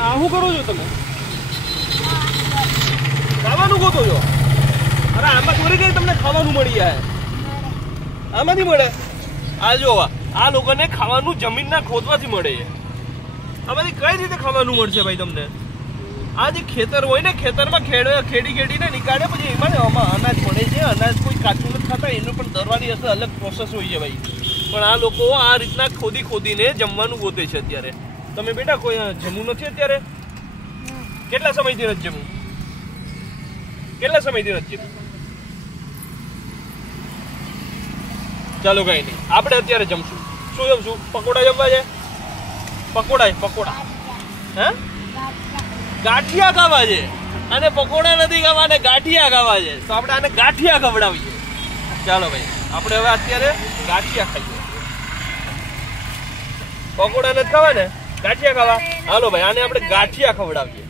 શું કરો છો તમે? ખાવાનું ગોતો છો? અરે આમાં થોડી કઈ તમને ખાવાનું મળી જાય, આમાંથી મળે. આ જો આ લોકોને ખાવાનું જમીનના ખોદવાથી મળે છે. આમાંથી કઈ રીતે ખાવાનું મળશે ભાઈ તમને? આ જે ખેતર હોય ને, ખેતરમાં ખેડીને નીકાળે, પછી એમાં અનાજ મળે છે. અનાજ કોઈ કાચું નથી ખાતા, એનું પણ દરવાની હશે, અલગ પ્રોસેસ હોય છે ભાઈ. પણ આ લોકો આ રીતના ખોદીને જમવાનું ગોતે છે અત્યારે. તમે બેટા કોઈ જમવું નથી અત્યારે? કેટલા સમયથી નથી જમવું? કેટલા સમયથી નથી જમવું? ચાલો કઈ નહીં, આપણે અત્યારે જમશું. શું જમશું? પકોડા જમવા છે? પકોડા હે? ગાંઠિયા ખાવા છે. અને પકોડા નથી ખાવા, અને ગાંઠિયા ખાવા છે. તો આપણે આને ગાંઠિયા ખવડાવીએ. ચાલો ભાઈ, આપણે હવે અત્યારે ગાંઠિયા ખાઈએ. પકોડા નથી ખાવા ને, ગાંઠિયા ખાવા. હાલો ભાઈ, આને આપણે ગાંઠિયા ખવડાવીએ.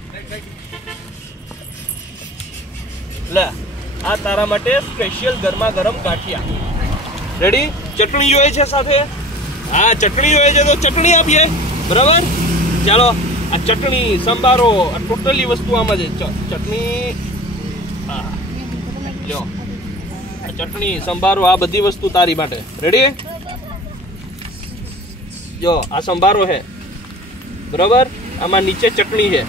લે, આ તારા માટે સ્પેશિયલ ગરમા ગરમ ગાંઠિયા. રેડી? ચટણી જોઈએ છે સાથે? હા, ચટણી જોઈએ છે તો ચટણી આપીએ. બરાબર? ચાલો, આ ચટણી, સંભારો, આ ટોટલી વસ્તુ આમાં છે. ચટણી, હા લ્યો, આ ચટણી, સંભારો, આ બધી વસ્તુ તારી માટે. રેડી? જો આ સંભારો છે, બરાબર? આમાં નીચે ચટણી છે.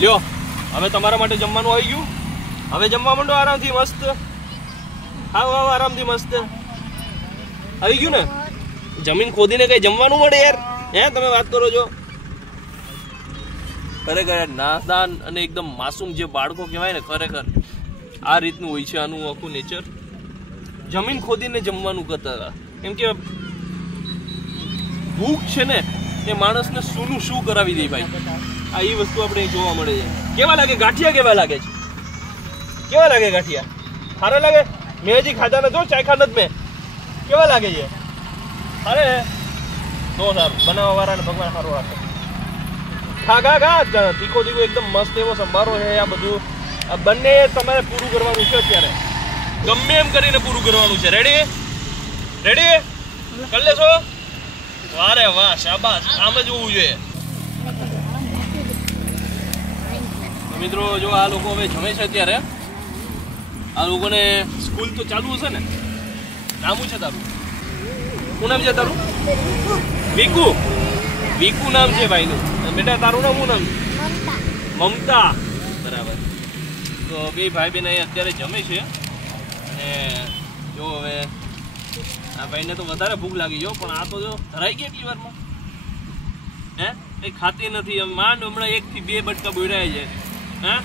લ્યો, હવે તમારા માટે જમવાનું આવી ગયું. હવે જમવા માંડો આરામથી, મસ્ત. હા, આરામથી મસ્ત આવી ગયું ને. જમીન ખોદીને કઈ જમવાનું મળે યાર? હે, તમે વાત કરો છો? ખરેખર નાદાન અને એકદમ માસૂમ જે બાળકો કહેવાય ને, ખરેખર આ રીતનું હોય છે આનું આખું નેચર. જમીન ખોદીને જમવાનું કરતા હતા. કેમ કે ભૂખ છે ને એ માણસને શું કરાવી દે ભાઈ. આ એ વસ્તુ આપણે જોવા મળે છે. કેવા લાગે ગાંઠિયા? કેવા લાગે છે? કેવા લાગે ગાંઠિયા? સારા લાગે? મેં હજી ખાધા નથી, ચાખ્યા નથી મેં. કેવા લાગે છે? અરે તો સારું, બનાવવા વાળાને ભગવાન સારું રાખે. ખા તીખો એકદમ મસ્ત એવો સંભારો છે. આ બધું આ બંને તમારે પૂરું કરવાનું છે અત્યારે. ગમે એમ કરીને પૂરું કરવાનું છે. રેડી? કરી લેશો? વારે વાહ, શાબાશ. આમ જ હોવું જોઈએ. મિત્રો, જો આ લોકો હવે જમે છે અત્યારે. આ લોકોને સ્કૂલ તો ચાલુ હશે ને? નામ છે તારું? શું નામ છે તારું? વિકુ નામ છે ભાઈનું. બેટા તારું નામ શું નામ? મમતા. બરાબર. તો બે ભાઈ બહેન અહીં અત્યારે જમે છે. અને જો હવે આ ભાઈને તો વધારે ભૂખ લાગી ગયો, પણ આ તો જો ધરાઈ ગઈ એટલી વારમાં. હે, એ ખાતી નથી. માંડ હમણાં 1 થી 2 બટકા બોરાય છે. હા,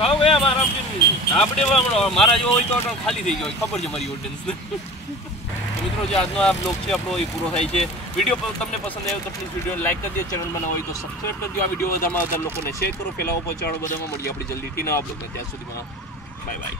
ખાવ એમ આરામથી. આપણે મારા જેવો હોય તો ખાલી થઈ ગયો, ખબર છે મારી ઓડિયન્સ. મિત્રો, જે આજનો આ બ્લોગ છે આપણો એ પૂરો થાય છે. વિડીયો તમને પસંદ આવ્યો તો પ્લીઝ વિડીયો લાઈક કરી દો. ચેનલ બનાવો હોય તો સબસ્ક્રાઈબ કરી દો. આ વિડીયો વધારે લોકોને શેર કરો, ફેલાવો, પહોંચાડો. બધામાં મળીએ આપણે જલ્દીથી નવા બ્લોગને. ત્યાં સુધીમાં બાય બાય.